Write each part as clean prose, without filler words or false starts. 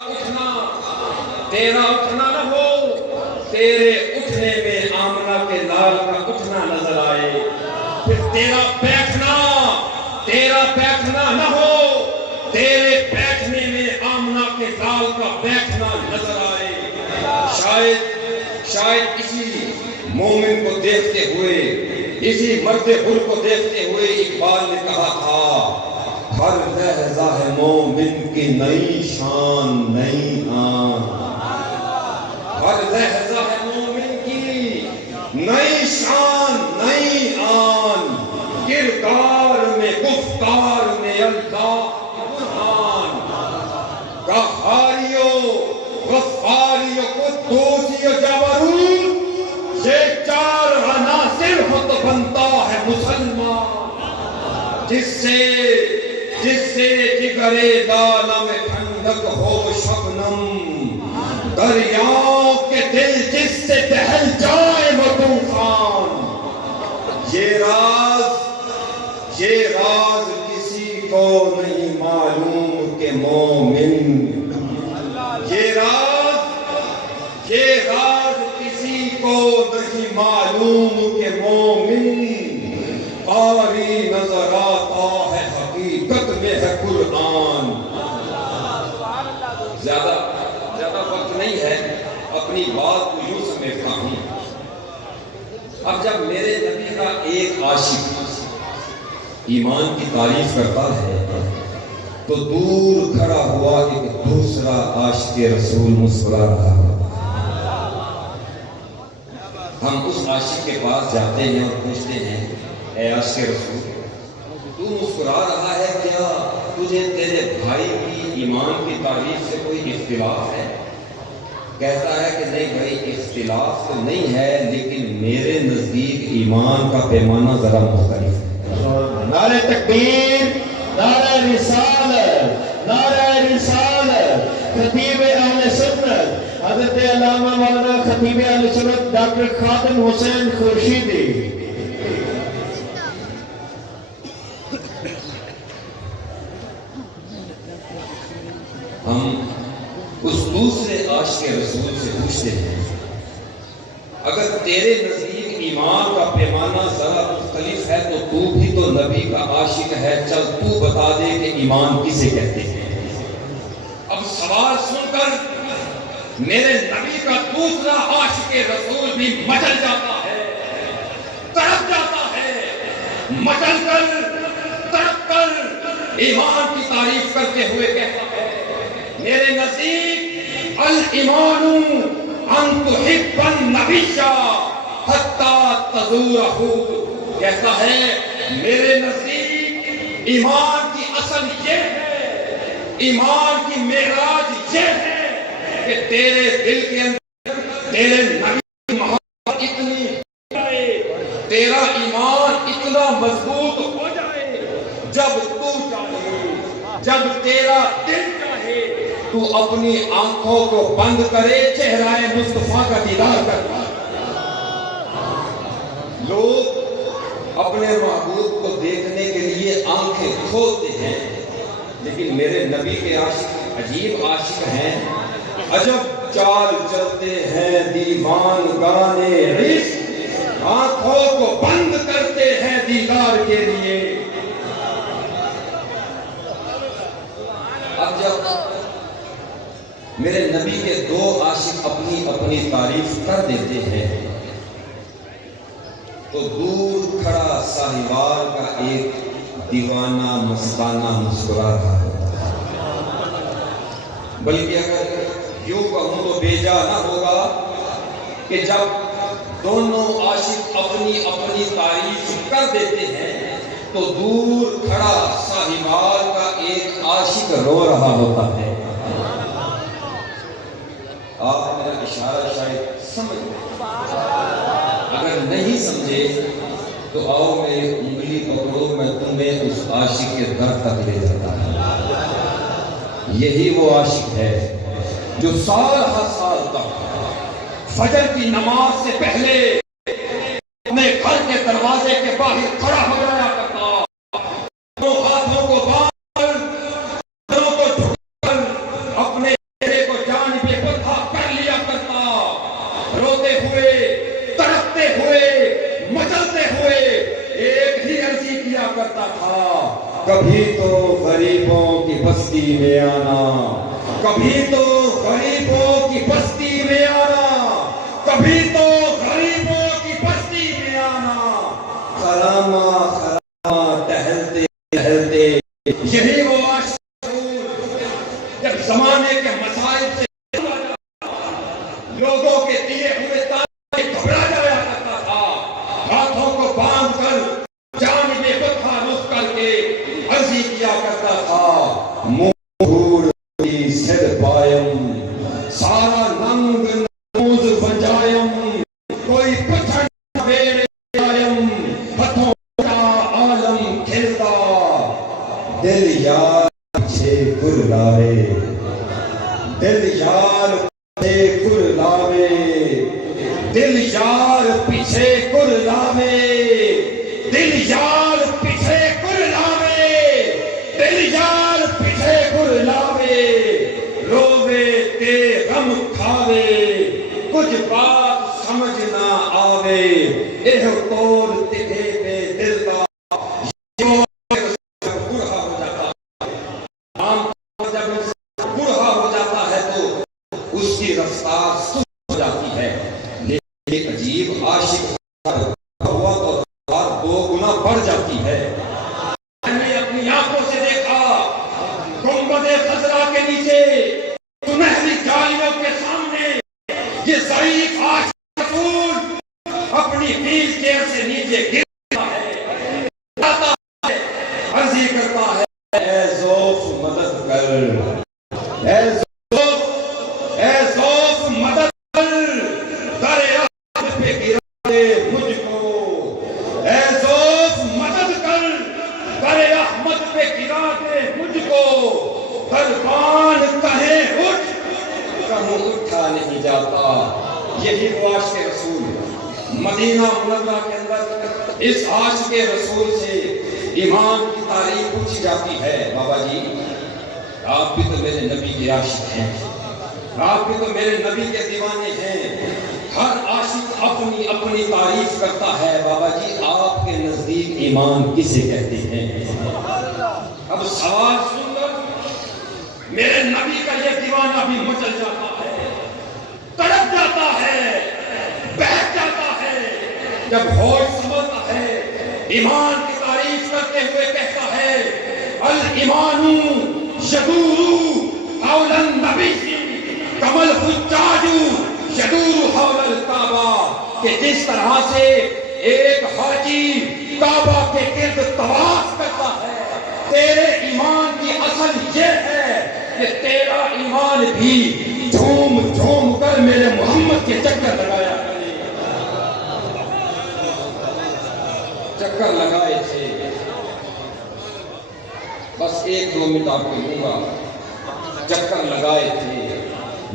اٹھنا تیرا اٹھنا نہ ہو، تیرے اٹھنے میں آمنہ کے لال کا اٹھنا نظر آئے، پھر تیرا بیٹھنا نہ ہو، تیرے بیٹھنے میں آمنہ کے لال کا بیٹھنا نظر آئے۔ شاید اسی مومن کو دیکھتے ہوئے، اسی مرد حر کو دیکھتے ہوئے اقبال نے کہا تھا، ہر لحظہ ہے مومن کی نئی شان نئی آن، ہر لحظہ ہے مومن کی نئی شان نئی آن، کردار میں گفتار میں اللہ قرآن، قہاریو غفاریو قدوسیو جبروت، یہ چار عناصر ہو تو بنتا ہے مسلمان، جس سے جگرے دانا میں ٹھنڈک ہو شبنم، دریاؤں کے دل جس سے بہل جائے وہ طوفان، یہ راز کسی کو نہیں معلوم کہ مومن، یہ راز کسی کو نہیں معلوم کہ مومن، قاری نظر آتا ہے حقیقت میں ہے قرآن۔ زیادہ وقت نہیں ہے، اپنی بات کو یوں سمیٹتا ہوں۔ اب جب میرے نبی کا ایک عاشق ایمان کی تعریف کرتا ہے تو دور کھڑا ہوا ایک دوسرا عاشق رسول مسکرا رہا ہے۔ ہم اس عاشق کے پاس جاتے ہیں اور پوچھتے ہیں، اے عاشق رسول، تو مسکرا رہا ہے، کیا تجھے تیرے بھائی کی ایمان کی تعریف سے کوئی اختلاف ہے؟ کہتا ہے کہ نہیں بھائی، اختلاف تو نہیں ہے، لیکن میرے نزدیک ایمان کا پیمانہ ذرا مختلف ہے۔ نعرہ تکبیر، نعرہ رسالت، نعرہ رسالت، خطیب اہل سنت حضرت علامہ مولانا خطیب اہل سنت ڈاکٹر خاتم حسین خورشیدی۔ ہم اس دوسرے عاشق رسول سے پوچھتے ہیں، اگر تیرے نزدیک ایمان کا پیمانہ ذرا مختلف ہے تو تو بھی تو نبی کا عاشق ہے، چل تو بتا دے کہ ایمان کسے کہتے ہیں۔ اب سوال سن کر میرے نبی کا دوسرا عاشق رسول بھی مچل جاتا ہے، تڑپ جاتا ہے، مچل کر تڑپ کر ایمان کی تعریف کرتے ہوئے کہتا ہے، میرے نزدیک الایمان ان تحب النبی حتی تزورہ، کہتا ہے میرے نزدیک ایمان کی اصل یہ ہے، ایمان کی معراج یہ ہے کہ تیرے دل کے اندر تیرے نبی کی محبت اتنی جائے، تیرا ایمان اتنا مضبوط ہو جائے، جب تو چاہے، جب تیرا دل چاہے تو اپنی آنکھوں کو بند کرے، چہرہ مصطفیٰ کا دیدار کر۔ لوگ اپنے محبوب کو دیکھنے کے لیے آنکھیں کھولتے ہیں، لیکن میرے نبی کے عاشق عجیب عاشق ہیں، عجب چال چلتے ہیں دیوان گانے عشق، آنکھوں کو بند کرتے ہیں دیدار کے لیے۔ اب جب میرے نبی کے دو عاشق اپنی تعریف کر دیتے ہیں تو دور کھڑا ساہیوال کا ایک دیوانہ مستانہ مسکرا رہا ہے، بلکہ اگر یوں کہوں تو بیجا نہ ہوگا کہ جب دونوں عاشق اپنی تعریف کر دیتے ہیں تو دور کھڑا ساہیوال کا ایک عاشق رو رہا ہوتا ہے۔ آپ میرا اشارہ شاید سمجھ گئے، اگر نہیں سمجھے تو آؤ میری انگلی پکڑو، میں تمہیں اس عاشق کے در تک لے جاتا ہوں۔ یہی وہ عاشق ہے جو سال ہر سال تک فجر کی نماز سے پہلے اپنے گھر کے دروازے کے باہر کھڑا ہو جایا کرتا، دو ہاتھوں کو باندھ کر، دونوں کو جھک کر اپنے بستی میں آنا، کبھی تو غریبوں کی بستی میں آنا، کبھی تو غریبوں کی بستی میں آنا، خرامہ خرامہ ٹہلتے ٹہلتے یہی وہ عاشق جب زمانے کے مسائل سے لوگوں کے دیے ہوئے تانے گھبرا جایا کرتا تھا، ہاتھوں کو باندھ کر جانب بتھا رخ کر کے عرضی کیا کرتا تھا، منہ دھوڑ کی سر پایم سارا ننگ نوز بنجایم، کوئی پتھر بیڑے آیم ہتھوں کا عالم کھلتا، دل یار پیچھے گر لاوے، دل یار پیچھے گر لاوے، دل یار پیچھے گر لاوے، دل یار پیچھے گر لاوے، دل یار پیچھے گر لاوے، روے تے غم کھاوے، کچھ بات سمجھ نہ آوے، اے طور تکھے بے دل دا برہا ہو جاتا ہے، جب برہا ہو جاتا ہے تو اس کی رفتار سست ہو جاتی ہے، لیکن ایک عجیب عاشق ہوا تو رفتار 2 گنا بڑھ جاتی ہے۔ میں نے اپنی آنکھوں سے دیکھا گنبد خضرا کے نیچے سنہری جالیوں کے سامنے یہ ضعیف عاشق رسول اپنی ویل چیئر سے نیچے گرتا ہے، جاتا ہے، عرضی کرتا ہے، اے ذوف مدد کر، اے ذوف مدد کر، در رحمت پہ گرا دے مجھ کو، اے ذوف مدد کر، در رحمت پہ گرا دے مجھ کو، دربان کہیں اٹھ، کہوں اٹھا نہیں جاتا۔ یہی وہ عاشق رسول مدینہ منورہ کے اندر اس عاشق رسول سے ایمان کی تعریف پوچھی جاتی ہے، بابا جی آپ بھی تو میرے نبی کے عاشق ہیں، آپ بھی تو میرے نبی کے دیوانے ہیں، ہر عاشق اپنی اپنی تعریف کرتا ہے، بابا جی آپ کے نزدیک ایمان کسے کہتے ہیں؟ اب سوال سن کر میرے نبی کا یہ دیوانہ بھی مچل جاتا ہے، تڑپ جاتا ہے، بہک جاتا ہے، جب ہوش سنبھلتا ہے ایمان کی تعریف کرتے ہوئے کہتا ہے، الایمان یدور حول النبی کما الحجاج یدور حول الکعبہ، کہ جس طرح سے ایک حاجی کعبہ کے گرد طواف کرتا ہے، تیرے ایمان کی اصل یہ ہے کہ تیرا ایمان بھی جھوم جھوم کر میرے محمد کے چکر لگایا کرے، چکر لگائے تھے۔ بس 1-2 منٹ آپ کو دوں گا، چکر لگائے تھے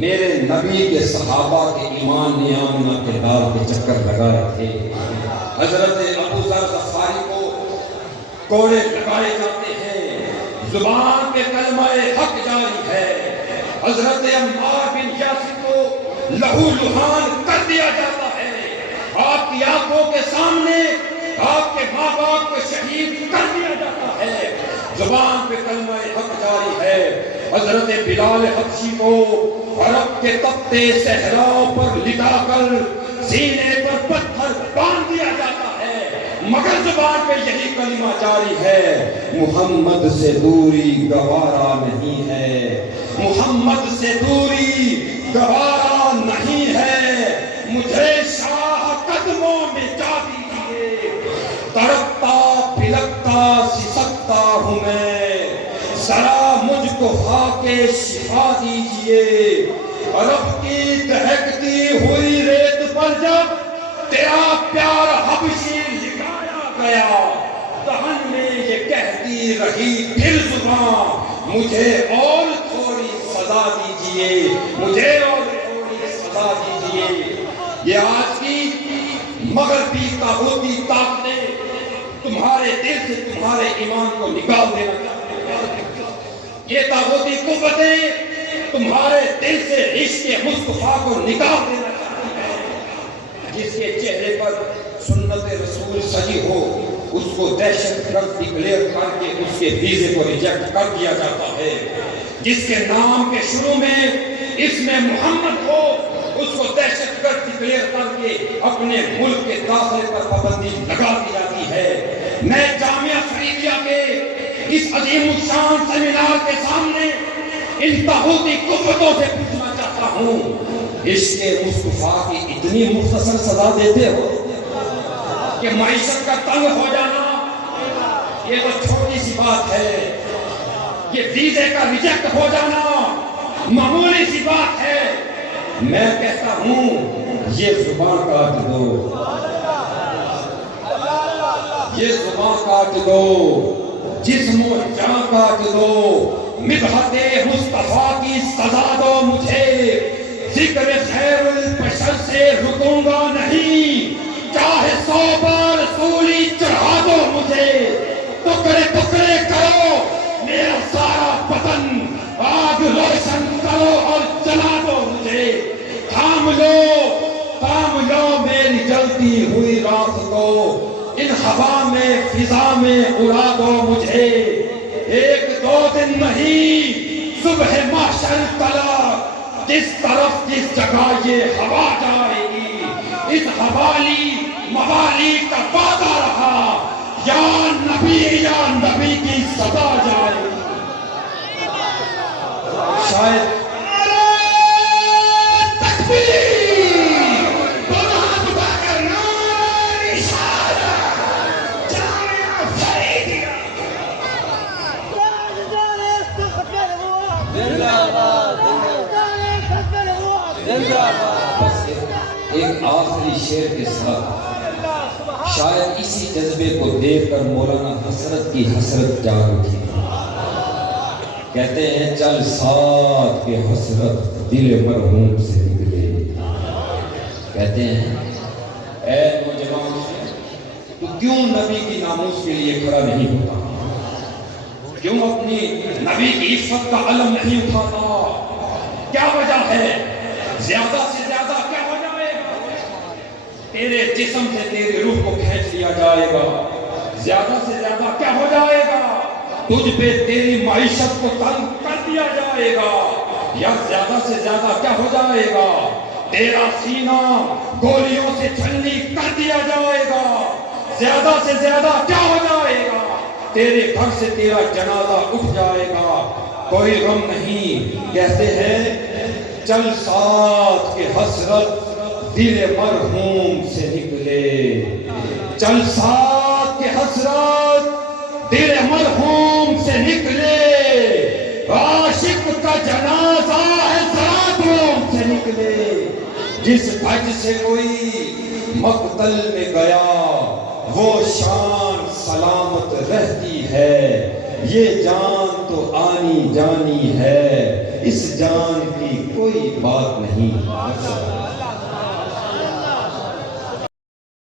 میرے نبی کے صحابہ کے ایمان نیامنہ کے دار کے چکر لگائے تھے۔ حضرت ابو ذر غفاری کو کوڑے لگائے جاتے ہیں، زبان پہ کلمہ حق جاری ہے، حضرت عمار بن یاسر کو لہو لہان کر دیا جاتا ہے، آپ کی آنکھوں کے سامنے آپ کے ماں باپ کو شہید کر دیا جاتا ہے، زبان پہ کلمہ حق جاری ہے۔ حضرت بلال حبشی کو عرب کے تپتے صحراؤں پر لٹا کر سینے پر پتھر باندھ دیا جاتا ہے، مگر زبان پہ یہی کلمہ جاری ہے، محمد سے دوری گوارا نہیں ہے، محمد سے دوری گوارا نہیں ہے، مجھے شاہ قدموں میں جا دیجئے، تڑپتا پلکتا سسکتا ہوں میں، ذرا مجھ کو خاک شفا دیجئے، عرب کی دہکتی ہوئی ریت پر جب تیرا پیار حبشی لکھایا گیا، دہن میں یہ کہتی رہی پھر زبان، مجھے اور تھوڑی سزا دیجئے، مجھے اور تھوڑی سزا دیجئے۔ یہ آج کی مغربی طاغوتی طاقتیں تمہارے دل سے تمہارے ایمان کو نکال دینا چاہتے ہیں، یہ طاغوتی قوتیں تمہارے دل سے عشق مصطفیٰ کو نکال دینا چاہتی ہیں، جس کے چہرے پر سنت رسول سجی ہو اس کو دہشت گرد ڈکلیئر کر کے اس کے ویزے کو ریجیکٹ کر دیا جاتا ہے. جس کے نام کے شروع میں اس میں محمد ہو اس کو دہشت گرد ڈکلیئر کر کے اپنے ملک کے داخلے پر پابندی لگا دی جاتی ہے. میں جامعہ فریدیہ کے اس عظیم الشان سیمینار کے سامنے ان طاغوتی قوتوں سے پوچھنا چاہتا ہوں، عشق مصطفیٰ کی اتنی مختصر سزا دیتے ہو کہ معیشت کا تنگ ہو جانا یہ تو چھوٹی سی بات ہے، یہ ویزے کا ریجیکٹ ہو جانا معمولی سی بات ہے. میں کہتا ہوں یہ زبان کاٹ دو، یہ زبان کاٹ دو، جسم و جان کاٹ دو، مدحت مصطفیٰ کی سزا دو مجھے. ذکر خیر البشر سے رکوں گا نہیں، چاہے 100 بار سولی چڑھا دو مجھے. ٹکڑے ٹکڑے کرو میرا سارا بدن، آگ روشن کرو اور جلا دو مجھے. تھام لو میری جلتی ہوئی رات کو، ان ہوا میں فضا میں اڑا دو مجھے. 1-2 دن نہیں، صبح محشر تلک جس طرف جس جگہ یہ ہوا جائے گی، اس حوالی موالی کا وعدہ رہا، یا نبی کی صدا جائے گی. شاید ایک آخری شعر کے ساتھ شاید اسی جذبے کو دیکھ کر مولانا حسرت کی حسرت جاگ اٹھی. کہتے ہیں چل ساتھ کے حسرت دل مرحوم سے نکلے. کہتے ہیں اے نوجوان تو کیوں نبی کی ناموس کے لیے کھڑا نہیں ہوتا، کیوں اپنی نبی کی عزت کا علم نہیں اٹھاتا؟ کیا وجہ ہے؟ زیادہ سے زیادہ کیا ہو جائے گا؟ تیرے جسم سے تیری روح کو کھینچ لیا جائے گا. زیادہ سے زیادہ کیا ہو جائے گا؟ تجھ پہ تیری معیشت کو تنگ کر دیا جائے گا. یا زیادہ سے زیادہ کیا ہو جائے گا؟ تیرا سینہ گولیوں سے چھلنی کر دیا جائے گا. زیادہ سے زیادہ کیا ہو جائے گا؟ تیرے گھر سے تیرا جنازہ اٹھ جائے گا. کوئی غم نہیں. کہتے ہیں چل ساتھ کے حسرت دل مرحوم سے نکلے. چل ساتھ کے حسرت دل مرحوم سے نکلے. عاشق کا جنازہ ہے ذات روم سے نکلے. جس بھج سے کوئی مقتل میں گیا وہ شان سلامت رہتی ہے. یہ جان تو آنی جانی ہے، اس جان کی کوئی بات نہیں.